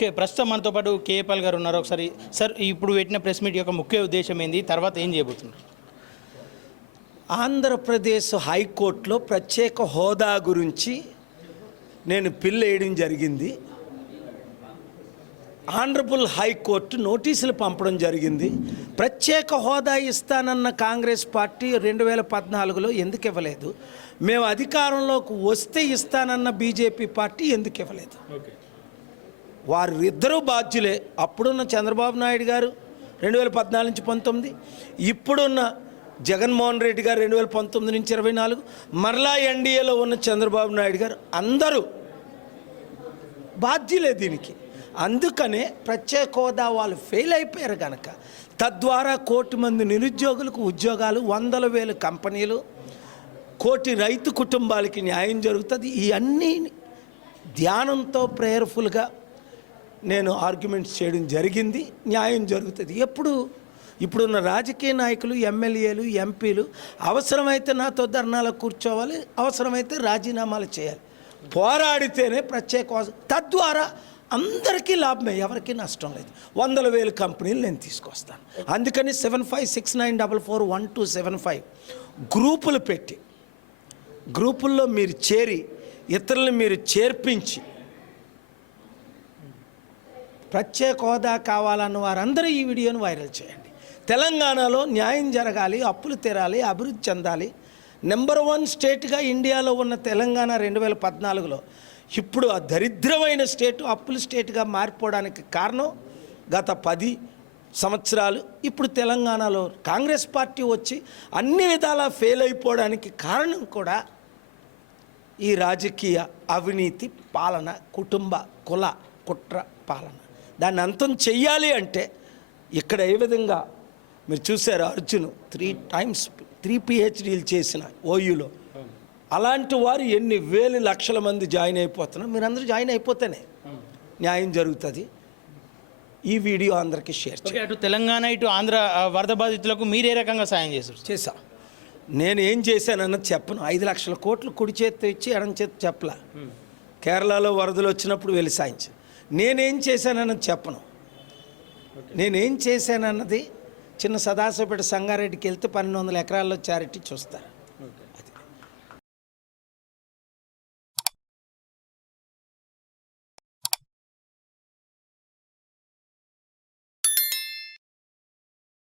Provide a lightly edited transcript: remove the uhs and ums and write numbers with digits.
Okay, ప్రస్తుతం మనతో పాటు కేఏపాల్ గారు ఉన్నారు. ఒకసారి సార్, ఇప్పుడు పెట్టిన ప్రెస్ మీట్ యొక్క ముఖ్య ఉద్దేశం ఏంది, తర్వాత ఏం చేయబోతున్నారు? ఆంధ్రప్రదేశ్ హైకోర్టులో ప్రత్యేక హోదా గురించి నేను పిల్ వేయడం జరిగింది. ఆనరబుల్ హైకోర్టు నోటీసులు పంపడం జరిగింది. ప్రత్యేక హోదా ఇస్తానన్న కాంగ్రెస్ పార్టీ 2014లో ఎందుకు ఇవ్వలేదు? మేము అధికారంలోకి వస్తే ఇస్తానన్న బీజేపీ పార్టీ ఎందుకు ఇవ్వలేదు? వారు ఇద్దరూ బాధ్యులే. అప్పుడున్న చంద్రబాబు నాయుడు గారు 2014 నుంచి 19, ఇప్పుడున్న జగన్మోహన్ రెడ్డి గారు 2019 నుంచి 24, మరలా ఎన్డీఏలో ఉన్న చంద్రబాబు నాయుడు గారు అందరూ బాధ్యులే దీనికి. అందుకనే ప్రత్యేక హోదా వాళ్ళు ఫెయిల్ అయిపోయారు కనుక తద్వారా 1 కోటి మంది నిరుద్యోగులకు ఉద్యోగాలు, 100,000 కంపెనీలు, 1 కోటి రైతు కుటుంబాలకి న్యాయం జరుగుతుంది. ఇవన్నీ ధ్యానంతో ప్రేయర్ఫుల్గా నేను ఆర్గ్యుమెంట్స్ చేయడం జరిగింది. న్యాయం జరుగుతుంది. ఇప్పుడున్న రాజకీయ నాయకులు, ఎమ్మెల్యేలు, ఎంపీలు అవసరమైతే నాతో ధర్నాలో కూర్చోవాలి, అవసరమైతే రాజీనామాలు చేయాలి. పోరాడితేనే ప్రత్యేక హోదా, తద్వారా అందరికీ లాభమే, ఎవరికీ నష్టం లేదు. 100,000 కంపెనీలు నేను తీసుకొస్తాను. అందుకని 7569441275 గ్రూపులు పెట్టి, గ్రూపుల్లో మీరు చేరి ఇతరులను మీరు చేర్పించి ప్రత్యేక హోదా కావాలన్న వారందరూ ఈ వీడియోను వైరల్ చేయండి. తెలంగాణలో న్యాయం జరగాలి, అప్పులు తీరాలి, అభివృద్ధి చెందాలి. నెంబర్ 1 స్టేట్గా ఇండియాలో ఉన్న తెలంగాణ 2014లో ఇప్పుడు ఆ దరిద్రమైన స్టేటు, అప్పుల స్టేట్గా మారిపోవడానికి కారణం గత 10 సంవత్సరాలు. ఇప్పుడు తెలంగాణలో కాంగ్రెస్ పార్టీ వచ్చి అన్ని విధాలా ఫెయిల్ అయిపోవడానికి కారణం కూడా ఈ రాజకీయ అవినీతి పాలన, కుటుంబ కుల కుట్ర పాలన. దాన్ని అంతం చెయ్యాలి అంటే ఇక్కడ ఏ విధంగా మీరు చూశారు, అర్జున్ 3 PhDలు చేసిన ఓయూలో, అలాంటి వారు ఎన్ని వేలు లక్షల మంది జాయిన్ అయిపోతున్నారు. మీరందరూ జాయిన్ అయిపోతేనే న్యాయం జరుగుతుంది. ఈ వీడియో అందరికీ షేర్ చేయండి. అటు తెలంగాణ ఇటు ఆంధ్ర వరద బాధితులకు మీరు ఏ రకంగా సాయం చేశా? నేను ఏం చేశానన్నది చెప్పను. 5 లక్షల కోట్లు కుడి చేతి ఇచ్చి ఎడం చేతి చెప్పలా. కేరళలో వరదలు వచ్చినప్పుడు వెళ్ళి సాయించి నేనేం చేశానన్నది చెప్పను. నేనేం చేశానన్నది చిన్న సదాశివపేట సంగారెడ్డికి వెళ్తే 1200 ఎకరాల్లో చారిటీ చూస్తారు.